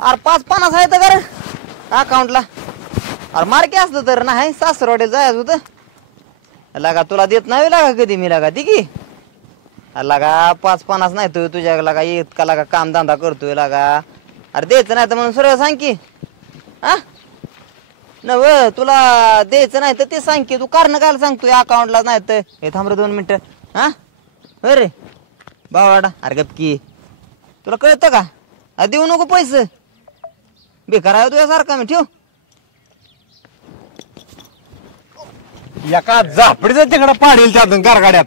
अरे 5-50 आहे तर अकाउंटला. अरे मार्के असलं तर नाही सासरवाडीला जायचं होतं लागा. तुला देत नाही लागा कधी मी लागा ती की लागा 5-50 नाही तू तुझ्या लागा इतका लागा काम धंदा करतोय लागा. अरे द्यायचं नाही तर म्हणून सरळ सांग की हा नव तुला द्यायचं नाही तर ते सांग की तू कारण काय सांगतोय अकाउंटला नाही तर. हे थांब रे 2 मिनिटं. हा अरे बावाडा अरे गपकी तुला कळतं का देऊ नको पैसे बेकार आहे तुझ्यासारखा मी ठेव. एका झापडीचं तिकडे पाडील त्या गारगाड्यात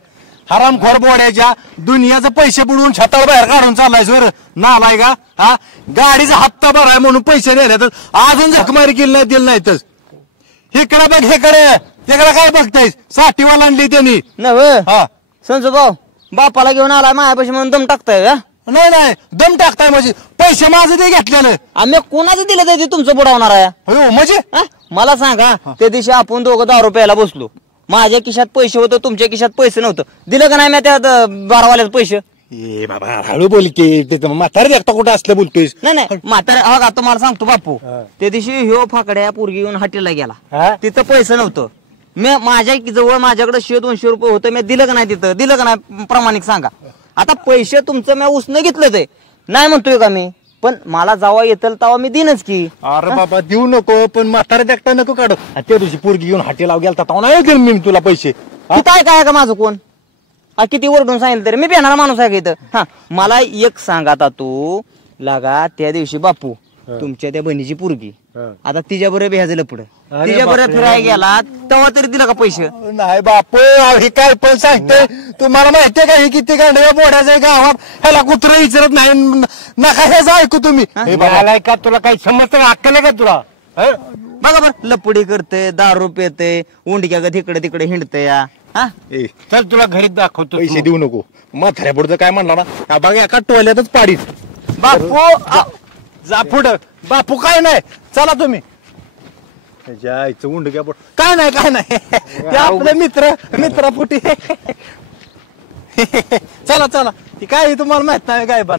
हरामखोर बोड्याच्या दुनियाचं पैसे बुडवून छताळ बाहेर काढून चाललायस वर नालाय का. हा गाडीचा हप्ता भराय म्हणून पैसे नेले तर अजून झकमारी केली नाही दिली नाहीतच. इकडे बघ हेकडे तिकडे काय बघतायस साठीवाला आणली त्यांनी नव संजू भाऊ बापाला घेऊन आला माझ्यापाशी म्हणून दम टाकताय का. नाही नाही दम टाकताय म्हणजे पैसे माझं ते घेतलेलं आम्ही कोणाचं दिलं ते तुमचं बुडवणार आहे. हो म्हणजे मला सांगा त्या दिवशी आपण दोघं 10 रुपयाला बसलो माझ्या खिशात पैसे होतं तुमच्या खिशात पैसे नव्हतं दिलं का नाही मी त्या 12वाल्यात पैसे. ए बाबा हळू बोल की म्हातारे देखता कुठे असलं बोलतोयस. नाही म्हातारे हो का तुम्हाला सांगतो बापू त्या दिवशी ह्यो फाकड्या पोरगी येऊन हॉटेलला गेला तिथं पैसे नव्हतं. मी माझ्या जवळ माझ्याकडे 100-200 रुपये होतं मी दिलं का नाही तिथं दिलं का नाही प्रामाणिक सांगा. आता पैसे तुमचं मी उसनं घेतलं ते नाही म्हणतोय का मी पण मला जेव्हा येतील तेव्हा मी देईनच की. अरे बाबा देऊ नको पण म्हातारे देखता नको काढू. त्या दिवशी पोरगी घेऊन हॉटेलला गेलता तेव्हा नाही देईल मी तुला पैसे. काय काय का माझं कोण किती ओरडून सांगितलं तरी मी पेणार माणूस आहे इथं. हा मला एक सांग आता तू लागा त्या दिवशी बापू तुमच्या त्या बहिणीची पोरगी आता तिच्या बरोबर भ्याजलं पुढे तिच्या बरोबर फिरायला गेला तेव्हा तरी दिला का पैसे. नाही बापू हे काय पण सांगते तुम्हाला माहितीये का हे किती गांडव्या बोड्याचं गावात ह्याला कुत्र विचारत नाही नका ह्याचं ऐकू तुम्ही. का तुला काही समजतं अक्कल का तुला. बघा बरं लपडी करते दारू पेते उंडक्या गत इकडे तिकडे हिंडते या. हा चल तुला घरीच दाखवतो. पैसे देऊ नको म्हाताऱ्या पुढचं काय म्हणला ना बघा एका टोल्यातच पाडीत. बापू जा पुढं बापू काय नाही चला तुम्ही जायचं उंडक्या काय नाही काय नाही ते आपले मित्र फुटी चला चला ती काय तुम्हाला माहित नाही काय बा.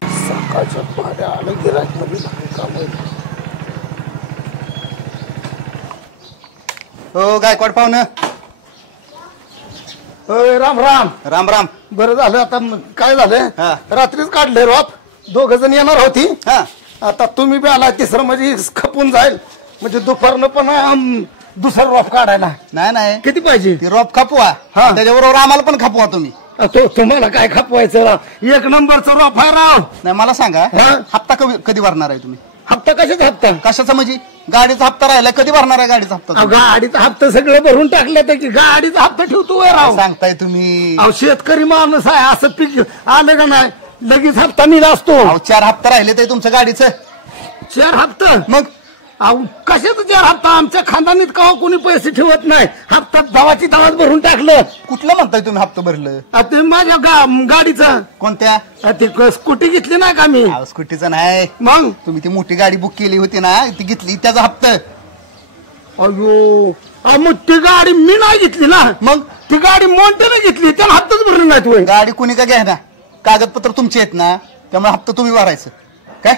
हो गायकवाड पाहुणं राम राम राम राम. बरं झालं आता काय झालं रात्रीच काढले रोप 2 जण येणार होती. आता तुम्ही बी आला तिसरं म्हणजे खपून जाईल म्हणजे दुपारनं पण दुसरा रोप काढायला. नाही किती पाहिजे ती रोप खपवा त्याच्याबरोबर आम्हाला पण खपवा तुम्ही. तुम्हाला काय खपवायचं 1 नंबरचं रोप आहे राव. नाही मला सांगा हप्ता कधी भरणार आहे तुम्ही. हप्ता कशाचा हप्ता कशाचा म्हणजे गाडीचा हप्ता राहिला कधी भरणार आहे गाडीचा हप्ता. गाडीचा हप्ता सगळं भरून टाकलं की गाडीचा हप्ता ठेवतो राव. सांगताय तुम्ही शेतकरी माणूस आहे असं पीक आलं का नाही लगेच हप्ता निघा असतो. 4 हप्ता राहिले ते तुमच्या गाडीचं. 4 हप्ता मग कशाच 4 हप्ता आमच्या खानदानीत का कोणी पैसे ठेवत नाही. हप्ता धावाची धावात भरून टाकलं. कुठलं म्हणताय तुम्ही हप्ता भरलं. ते माझ्या गाडीचं. कोणत्या ती स्कूटी घेतली नाही का मी. स्कूटीचं नाही मग तुम्ही ती मोठी गाडी बुक केली होती ना ती घेतली त्याचा हप्ता. अयो मग ती गाडी मी नाही घेतली ना मग ती गाडी मोठ्याने घेतली त्याला हप्ताच भरला नाही तू. गाडी कुणी का घ्या ना कागदपत्र तुमचे आहेत ना त्यामुळे हप्ता तुम्ही भरायचं काय.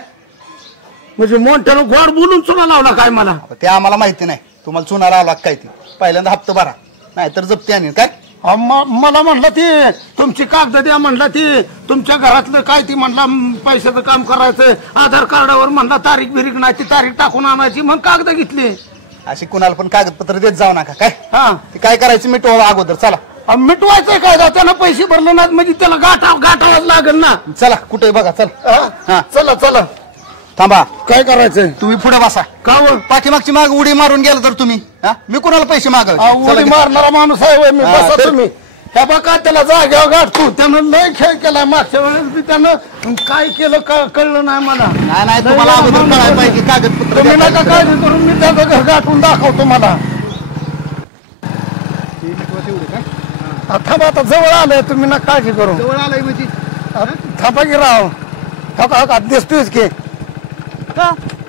म्हणजे मोठ्यानं गोड बोलून चुना लावला काय मला ते आम्हाला माहिती नाही तुम्हाला चुना लावला काय ते पहिल्यांदा हप्ता भरा नाही तर जप्ती आणेल काय. मला म्हणलं ती तुमची कागद द्या म्हणलं ती तुमच्या घरातलं काय ती म्हणला पैशाचं काम करायचं आधार कार्डावर म्हणला तारीख बिरीख नाही ती तारीख टाकून आणायची मग कागद घेतली. अशी कुणाला पण कागदपत्र देत जाऊ नका काय. ते काय करायचं मिटवा अगोदर चला. मिटवायचंय काय त्यानं पैसे भरले नाहीत म्हणजे त्याला गाठावंच लागेल ना. चला कुठे बघा चल चला चला थांबा काय करायचं तुम्ही पुढे बसा. का पाठीमागची माग उडी मारून गेलं तर तुम्ही मी कुणाला पैसे मागावे. उडी मारणारा माणूस आहे मी बसा तुम्ही. ह्या बघा त्याला जाग्यावर गाठतो त्यानं लय खेळ केलाय मागच्या वेळेस बी त्यानं काय केलं कळलं नाही मला. नाही तुम्हाला अगोदर कळायला पाहिजे कागदपत्र. तुम्ही नका काळजी करून मी त्याचं घर गाठून दाखवतो मला. थांबा आता जवळ आलंय तुम्ही ना काळजी करू. जवळ आलाय म्हणजे थांबा की राव थांबा दिसतोयच की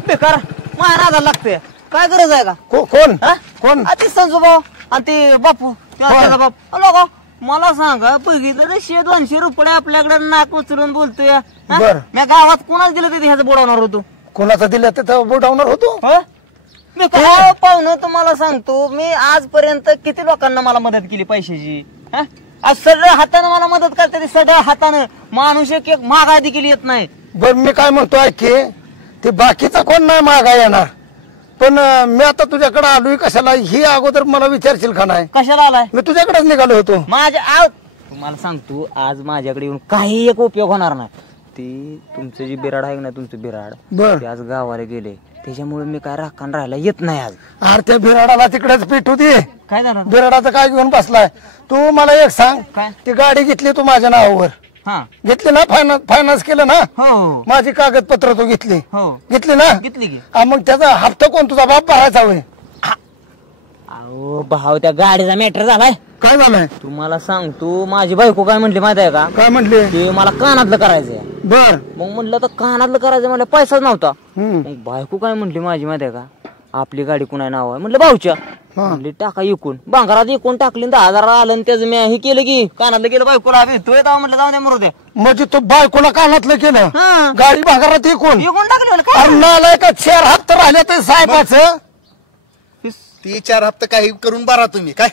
बेकार माझ्या नादाला लागते काय गरज आहे का. कोण कोण ती संजू भाऊ आणि ते बापू बाप लोक मला सांगा बघितलं 100-200 रुपये आपल्याकडे नाक उचलून बोलतोय. मी गावात कोणाच दिलं ते ह्याचं बुडवणार होतो. कोणाचा दिला तिथं बुडवणार होतो. मी काय पाहुणं तुम्हाला सांगतो, मी आजपर्यंत किती लोकांना मला मदत केली पैशाची. आज सगळं हातानं मला मदत करते, सगळं हातानं. माणूस एक मागा देखील येत नाही. बर मी काय म्हणतोय की ते बाकीचा कोण नाही मागा येणार, पण मी आता तुझ्याकडे आलोय कशाला ही अगोदर मला विचारशील का नाही? कशाला आलाय? मी तुझ्याकडेच निघालो होतो. तुम्हाला सांगतो, आज माझ्याकडे येऊन काही एक उपयोग होणार नाही. ते तुमचं जे बिराड आहे ना, तुमचं बिराड बर ते आज गावाला गेले, त्याच्यामुळे मी काय राखण राहायला येत नाही आज. अरे त्या बिराडाला तिकडेच पेटू दे. काय झालं? बिराडाचं काय घेऊन बसलाय तू? मला एक सांग, काय? ती गाडी घेतली तू माझ्या नावावर? हा घेतली ना? फायनान्स केलं ना? हो माझी कागदपत्र तू घेतली? हो घेतली ना? घेतली की. मग त्याचा हप्ता कोण तुझा बाप भरायचा होय? अहो भाऊ, त्या गाडीचा मॅटर झालाय. काय झालंय? तुम्हाला सांगतो, माझी बायको काय म्हटली माहिती आहे का? काय म्हटले? ते मला कानातलं करायचंय. बर मग म्हटलं तर कानातलं करायचं, मला पैसाच नव्हता. हम्म. मग बायको काय म्हटली माझी माहिती आहे का? आपली गाडी कुणा नाव आहे? म्हटलं भाऊच्या. म्हणली टाका इकून. भांगारात इकून टाकली, 10,000 आलं, आणि त्याचं मी हे केलं की कानातलं केलं बायकोला. भेटतोय म्हटलं जाऊ द्या, मरू द्या. म्हणजे तू बायकोला कानातलं केलं? गाडी भागारात इकून इकून टाकली. अरे नालायका, 4 हप्ते राहिले ते साहेबाचं. 3-4 हप्ते काही करून भरा तुम्ही. काय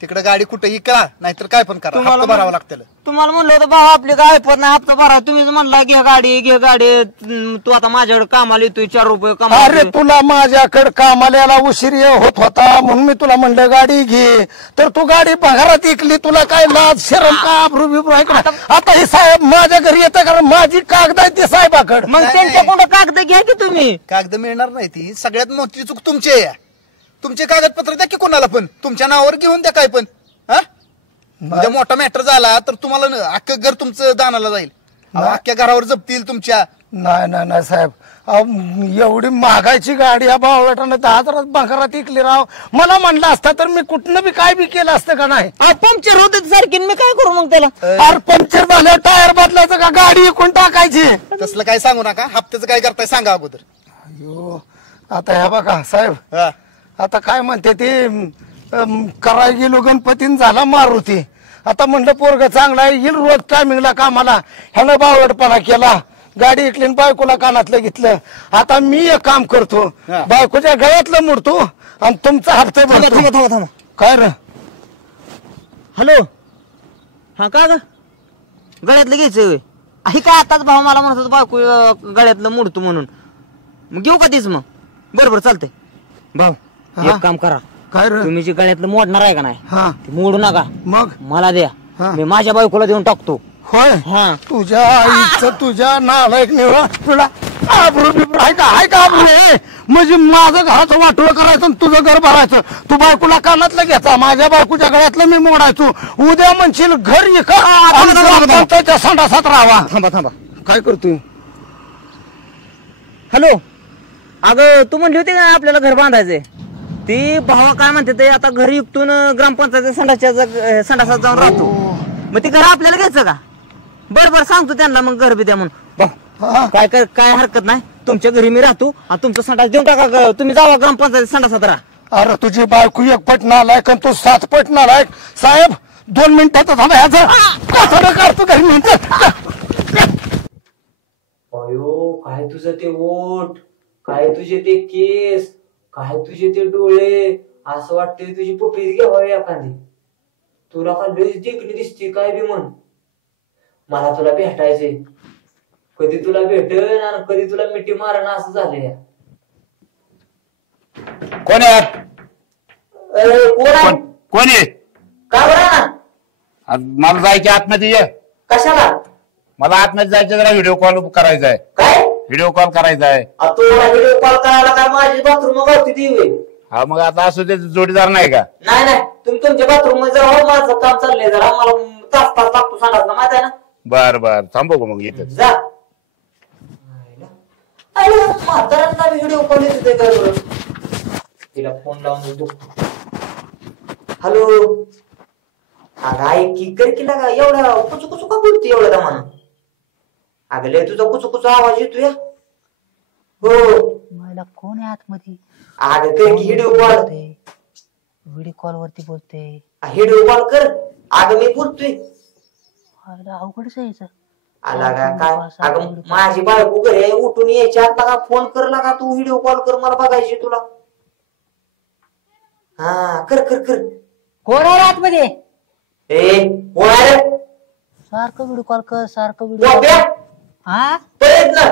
तिकडे गाडी कुठे इकरा, नाहीतर काय पण करा, हप्ता भरावा लागतं. तुम्हाला म्हणलं होतं भाऊ आपली काय ऐपत नाही, हप्ता भरा. तुम्हीच म्हणला घे गाडी. तू आता माझ्याकडे कामाला येतोय, 4 रुपये कामाला. अरे तुला माझ्याकडे कामाला यायला उशीर होत होता म्हणून मी तुला म्हणलं गाडी घे, तर तू गाडी पगारात इकली. तुला काय लाज शरम का अब्रू बिब्रू आहे का? आता हे साहेब माझ्या घरी येतं, कारण माझी कागद आहे ती साहेबाकडे. मग त्यांच्याकडून कागद घ्या की तुम्ही. कागद मिळणार नाही. ती सगळ्यात मोठी चूक तुमची आहे. तुमचे कागदपत्र द्या की कोणाला पण, तुमच्या नावावर घेऊन द्या काय पण. म्हणजे मोठा मॅटर झाला तर तुम्हाला अख्खं घर तुमचं दानाला जाईल. अख्ख्या घरावर जपतील तुमच्या. नाही साहेब, एवढी महागायची गाडी या भावाटानं 10,000 भागारात इकली राव. मला म्हणलं असता तर मी कुठनं बी काय बी केलं असतं का नाही? पंक्चर होत सारखी, मी काय करू मग त्याला? अरे पंक्चर झालं, टायर बदलायचं का गाडी इकून टाकायची? तसलं काय सांगू नका. हप्त्याचं काय करताय सांगा अगोदर. अयो आता ह्या बघा साहेब, आता काय म्हणते ते करायला गेलो गणपतीन झाला मारुती. आता म्हणलं पोरग चांगला आहे, येईल रोज टायमिंगला कामाला. ह्यानं बावळटपणा केला, गाडी इकली, बायकोला कानातलं घेतलं. आता मी एक काम करतो, बायकोच्या गळ्यातलं मोडतो आणि तुमचा हप्ता भरतो. काय रे? हॅलो, हा का ग? गळ्यातलं घ्यायचं आहे काय? आताच भाऊ मला म्हणत होता बायको गळ्यातलं मोडतो म्हणून. मग घेऊ का तीच? मग बरोबर चालतंय भाऊ. एक काम करा, काय रे? तुम्ही जे गळ्यातलं मोडणार आहे का नाही, हा ते मोडू नका. मग मला द्या, मी माझ्या बायकोला देऊन टाकतो. होय? हा. तुझ्या आईचं, तुझ्या नालायक निवडा तुला आबरू बिबरू आहे का आबरू? म्हणजे माझं घराचं वाटोळं करायचं आणि तुझं घर भरायचं. तू बायकोला कानातलं घ्यायचा, माझ्या बायकोच्या गळ्यातलं मी मोडायचो. उद्या म्हणशील घर इकडच्या संडासात राहावा. थांबा. काय करतोय? हॅलो, अगं तू म्हणली होती का आपल्याला घर बांधायचंय? ती भावा काय म्हणते ते, आता घरी इकतून ग्रामपंचायत संडासात जाऊन राहतो. मग ते घर आपल्याला घ्यायचं का? बरं सांगतो त्यांना, मग घर बी द्या म्हणून. काय हरकत नाही, तुमच्या घरी मी राहतो आणि तुमचं संडास देऊन टाका. तुम्ही जावा ग्रामपंचायत संडासात राहा. अरे तुझी बायको 1 पट नालायक आणि तू 7 पट नालायक. साहेब 2 मिनिटात झाला ह्याचं काढतो घरी म्हणतो. अयो, काय तुझं ते ओठ, काय तुझे ते केस, काय तुझे ते डोळे, असं वाटतंय तुझी पप्पीच घ्यावी एखादी. तुला का लईच देखणी दिसते, काय बी म्हण. मला तुला भेटायचंय. कधी तुला भेटन आणि कधी तुला मिठी मारण, असं झालंय. कोण आहे? कोण आहे? का बरं? मला जायच्या आतमध्ये ये. कशाला? मला आतमध्ये जायचं, जरा व्हिडिओ कॉल करायचा आहे. काय व्हिडिओ कॉल करायचा आहे? तुला व्हिडिओ कॉल करायला काय माझी बाथरूम गावती ती? हा, मग आता असू दे, जोडीदार नाही का? नाही, तुम्ही तुमच्या बाथरूम मध्ये जाऊ. माझं काम चाललंय जरा, मला तास लागतो सांगायचं, माहिती आहे ना. बर थांबू मग येत जा. म्हाताऱ्यांना व्हिडिओ कॉल येते काय बरं? तिला फोन लावून देतो. हॅलो, अगं ऐक की, कर की लागा. एवढा कुचू का बोलते एवढ्या दमानं? अगं लय तुझा कुचू आवाज येतोय. हो, मला कोण आहे आतमध्ये? अगं कर की व्हिडिओ कॉल. व्हिडिओ कॉल वरती बोलते. व्हिडिओ कॉल कर. अगं मी बोलतोय. अवघडच आहे. आला का काय अगं माझी बायको घरी उठून यायच्या आत लागा फोन कर लागा तू व्हिडिओ कॉल कर मला बघायची तुला हा कर कर कर कोण आहे आतमध्ये ए कोण आहे रे? सारखं व्हिडिओ कॉल कर सारखं व्हिडिओ मोठ्या हा परत ना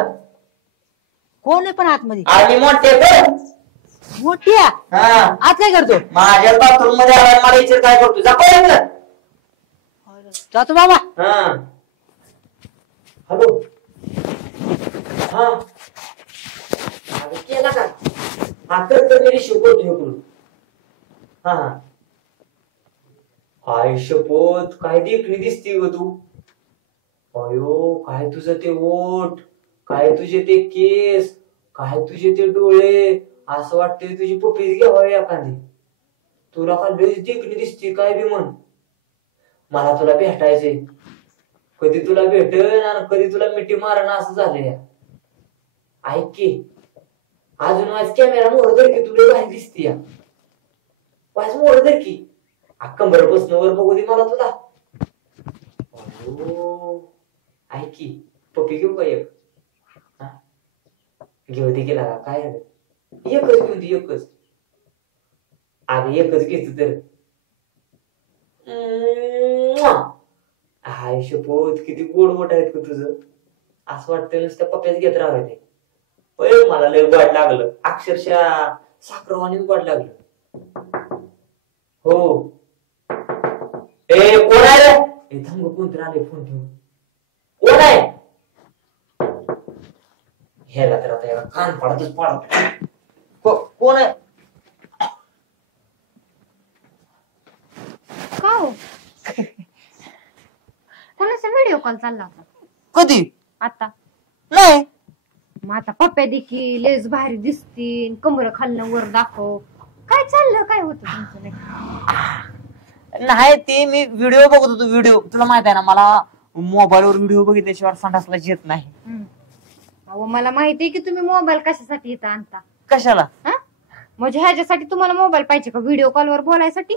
कोण आहे पण आतमध्ये आणि मोठे कर मोठ्या हा आत काय करतो माझ्या बाथरूम मध्ये आला मला विचार काय करतो जा परत ना जातो बाबा हा हॅलो हा अगं केला का हा कर मी रिसिव्ह करतो इकडून हा हाय शपथ काय देखणी दिसती ग तू अयो काय तुझं ते ओठ काय तुझे ते केस काय तुझे ते डोळे असं वाटतंय तुझी पप्पीच घ्यावी एखादी तुला का लयच देखणी दिसती काय बी म्हण मला तुला भेटायचंय कधी तुला भेटन आणि कधी तुला मिठी मारण असं झालंय ऐक की अजून माझ कॅमेरा मोर धर की तुला बाहेर दिसती या वाज मोर धर की कंबर बसणं वर बघू दे मला तुला ऐक की पप्पी घेऊ का एक घेऊ दे गेला काय झालं एकच घेऊन दे एकच अगं एकच घेत तर हाय शपथ किती गोड मोठ आहेत का तुझं असं वाटतं नुसतं पप्प्याच घेत राहायचे मला लय गोड लागलं अक्षरशः साखरवाणीच गोड लागलं हो ए कोण आहे रे हे थांब कोणतरी आले फोन ठेवून कोण आहे ह्याला तर आता याला कान पाडतच पाडत कोण आहे का हो कोणाचा व्हिडिओ कॉल चालला होता कधी आता नाही मग आता पप्प्या देखील लेस भारी दिसतील कमर खालनं वर दाखव काय चाललं काय होतं तुमचं नक्की? नाही ते मी व्हिडिओ बघत होतो व्हिडिओ तुला माहित आहे ना मला मोबाईलवर व्हिडिओ बघितल्याशिवाय संडासला येत नाही अहो मला माहितीये की तुम्ही मोबाईल कशासाठी इथं आणता कशाला हा? म्हणजे ह्याच्यासाठी तुम्हाला मोबाईल पाहिजे का व्हिडिओ कॉलवर बोलायसाठी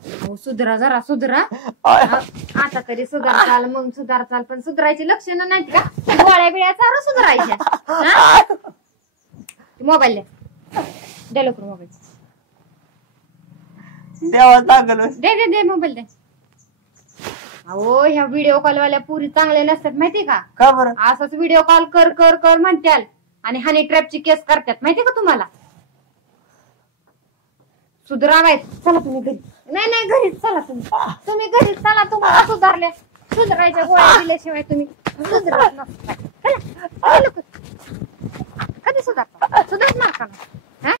अहो, सुधरा जरा सुधरा आता तरी सुधारचाल मग सुधारचाल पण सुधारायची लक्षणं नाहीत का गोळ्या बिळ्या चालू सुधारायच्या मोबाईल द्या लवकर मोबाईल द्यावा लागल दे दे दे मोबाईल दे अहो ह्या व्हिडिओ कॉल वाल्या पुरी चांगल्या नसतात माहिती का का बरं असंच व्हिडिओ कॉल कर कर कर म्हणत्याल आणि हनी ट्रॅपची केस करतात माहिती का तुम्हाला सुधरावायचं चला तुम्ही घरी नाही नाही घरीच चला तुम्ही घरीच चला तुम्हाला सुधारल्या सुधारायच्या गोळ्या दिल्याशिवाय तुम्ही सुधरत नसता चला, चला लवकर.